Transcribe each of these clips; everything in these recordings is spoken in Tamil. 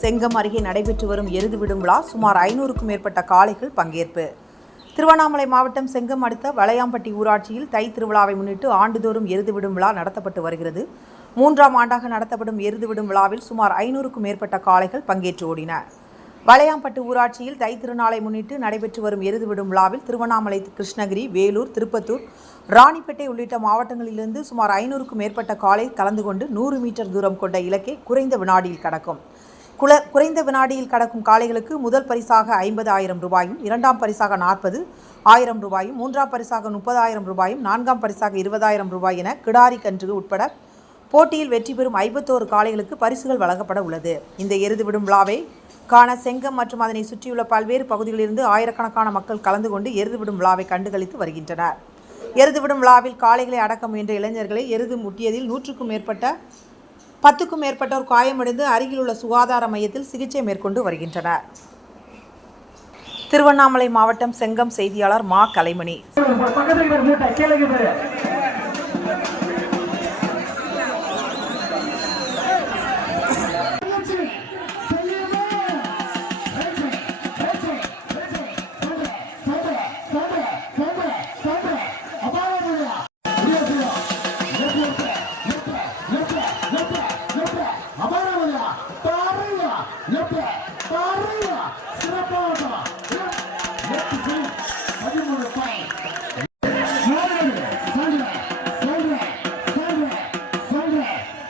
செங்கம் அருகே நடைபெற்று வரும் எருது விடும் விழா சுமார் ஐநூறுக்கும் மேற்பட்ட காளைகள் பங்கேற்பு. திருவண்ணாமலை மாவட்டம் செங்கம் அடுத்த வளையாம்பட்டி ஊராட்சியில் தை திருவிழாவை முன்னிட்டு ஆண்டுதோறும் எருது விடும் விழா நடத்தப்பட்டு வருகிறது. மூன்றாம் ஆண்டாக நடத்தப்படும் எருது விடும் விழாவில் சுமார் ஐநூறுக்கும் மேற்பட்ட காளைகள் பங்கேற்று ஓடின. வளையாம்பட்டு ஊராட்சியில் தை திருநாளை முன்னிட்டு நடைபெற்று வரும் எருது விடும் விழாவில் திருவண்ணாமலை கிருஷ்ணகிரி வேலூர் திருப்பத்தூர் ராணிப்பேட்டை உள்ளிட்ட மாவட்டங்களிலிருந்து சுமார் ஐநூறுக்கும் மேற்பட்ட காளை கலந்து கொண்டு நூறு மீட்டர் தூரம் கொண்ட இலக்கை குறைந்த வினாடியில் கடக்கும். குல குறைந்த வினாடியில் கடக்கும் காளைகளுக்கு முதல் பரிசாக ஐம்பது ஆயிரம் ரூபாயும் இரண்டாம் பரிசாக நாற்பது ஆயிரம் ரூபாயும் மூன்றாம் பரிசாக முப்பதாயிரம் ரூபாயும் நான்காம் பரிசாக இருபதாயிரம் ரூபாய் என கிடாரி கன்று உட்பட போட்டியில் வெற்றி பெறும் ஐம்பத்தோரு காளைகளுக்கு பரிசுகள் வழங்கப்பட உள்ளது. இந்த எருது விடும் விழாவை காண செங்கம் மற்றும் அதனை சுற்றியுள்ள பல்வேறு பகுதிகளிலிருந்து ஆயிரக்கணக்கான மக்கள் கலந்து கொண்டு எருது விடும் விழாவை கண்டுகளித்து வருகின்றனர். எருது விடும் விழாவில் காளைகளை அடக்க முயன்ற இளைஞர்களை எருது முட்டியதில் நூற்றுக்கும் மேற்பட்ட பத்துக்கும் மேற்பட்டோர் காயமடைந்து அருகிலுள்ள சுகாதார மையத்தில் சிகிச்சை மேற்கொண்டு வருகின்றனர் திருவண்ணாமலை மாவட்டம் செங்கம் செய்தியாளர் மா கலைமணி Yeah. எப்ப அபாரவதியா பாருங்க எப்ப பாருங்க சிறப்பாக பதிமூணு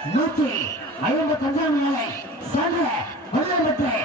நூத்தி ஐம்பத்தஞ்சாம் நாளை சென்ற வழியப்பட்ட